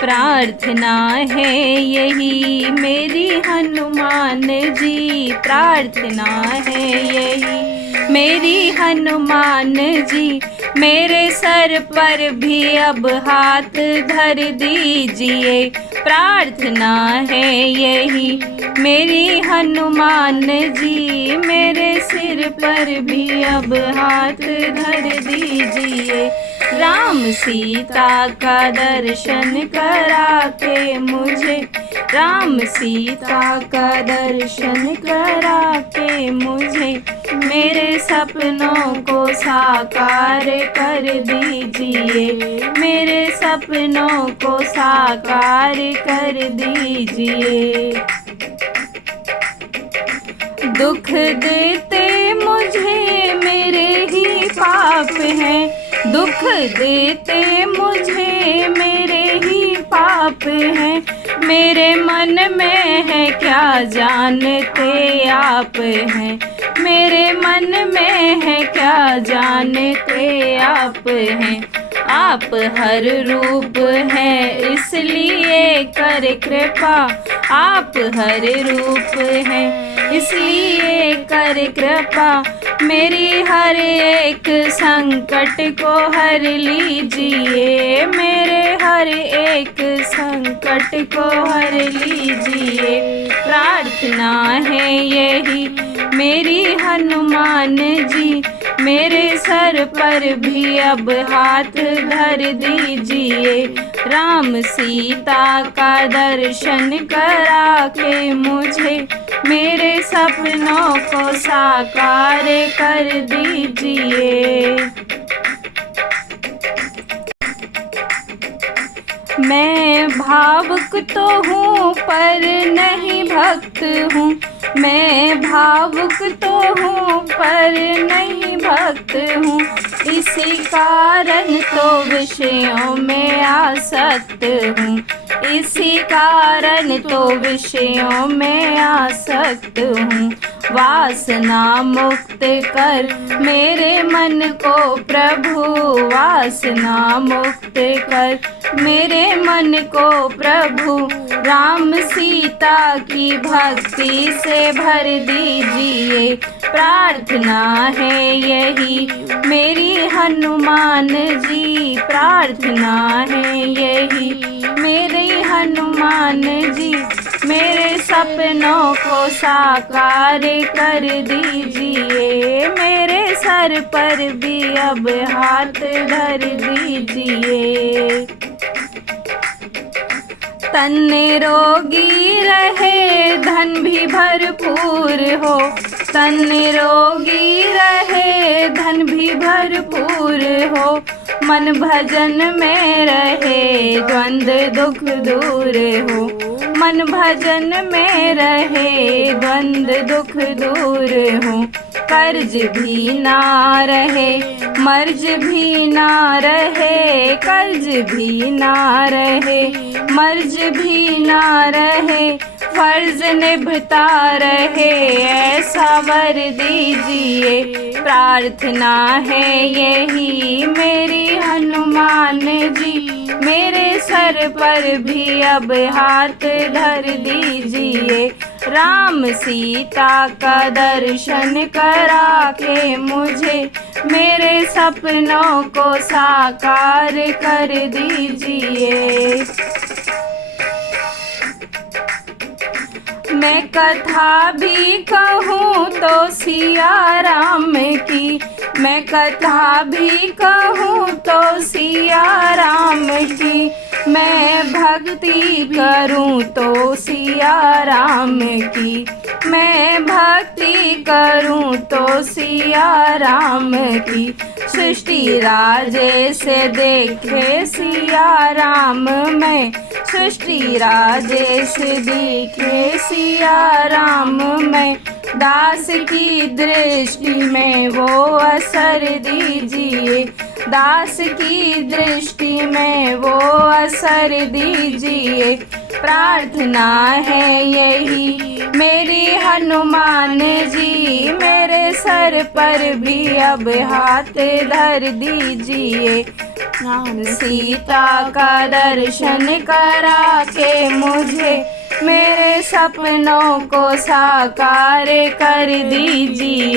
प्रार्थना है यही मेरी हनुमान जी, प्रार्थना है यही मेरी हनुमान जी। मेरे सर पर भी अब हाथ धर दीजिए, प्रार्थना है यही मेरी हनुमान जी। मेरे सिर पर भी अब हाथ धर दीजिए। राम सीता का दर्शन करा के मुझे, राम सीता का दर्शन करा के मुझे मेरे सपनों को साकार कर दीजिए, मेरे सपनों को साकार कर दीजिए। दुख देते मुझे मेरे ही पाप हैं, दुख देते मुझे मेरे ही पाप हैं। मेरे मन में है क्या जानते आप हैं, मेरे मन में है क्या जानते आप हैं। आप हर रूप हैं इसलिए कर कृपा, आप हर रूप हैं इसलिए कर कृपा। मेरी हर एक संकट को हर लीजिए, मेरे हर एक संकट को हर लीजिए। प्रार्थना है यही मेरी हनुमान जी, मेरे सर पर भी अब हाथ धर दीजिए। राम सीता का दर्शन करा के मुझे मेरे सपनों को साकार कर दीजिए। मैं भावुक तो हूँ पर नहीं भक्त हूँ, मैं भावुक तो हूँ पर नहीं भक्त हूँ। इसी कारण तो विषयों में आसक्त हूँ, इसी कारण तो विषयों में आसक्त हूँ। वासना मुक्त कर मेरे मन को प्रभु, वासना मुक्त कर मेरे मन को प्रभु। राम सीता की भक्ति से भर दीजिए। प्रार्थना है यही मेरी हनुमान जी, प्रार्थना है यही मेरी हनुमान जी। मेरे सपनों को साकार कर दीजिए, मेरे सर पर भी अब हाथ धर दीजिए। तन निरोगी रहे धन भी भरपूर हो, तन निरोगी रहे धन भी भरपूर हो। मन भजन में रहे द्वंद्व दुख दूर हो, मन भजन में रहे द्वंद्व दुख दूर हो। कर्ज भी ना रहे मर्ज भी ना रहे, कर्ज भी ना रहे मर्ज भी ना रहे। फर्ज निभता रहे ऐसा वर दीजिए। प्रार्थना है यही मेरी हनुमान जी, मेरे सर पर भी अब हाथ धर दीजिए। राम सीता का दर्शन करा के मुझे मेरे सपनों को साकार कर दीजिए। मैं कथा भी कहूँ तो सिया राम की, मैं कथा भी कहूँ तो सिया राम की। मैं भक्ति करूँ तो सिया राम की, मैं भक्ति करूँ तो सिया राम की। सृष्टि राजे से देखे सिया राम मैं, सृष्टि राजे से देखे सिया राम मैं। दास की दृष्टि में वो असर दीजिए, दास की दृष्टि में वो असर दीजिए। प्रार्थना है यही मेरी हनुमान जी, मेरे सर पर भी अब हाथ धर दीजिए। सीता का दर्शन करा के मुझे मेरे सपनों को साकार कर दीजिए।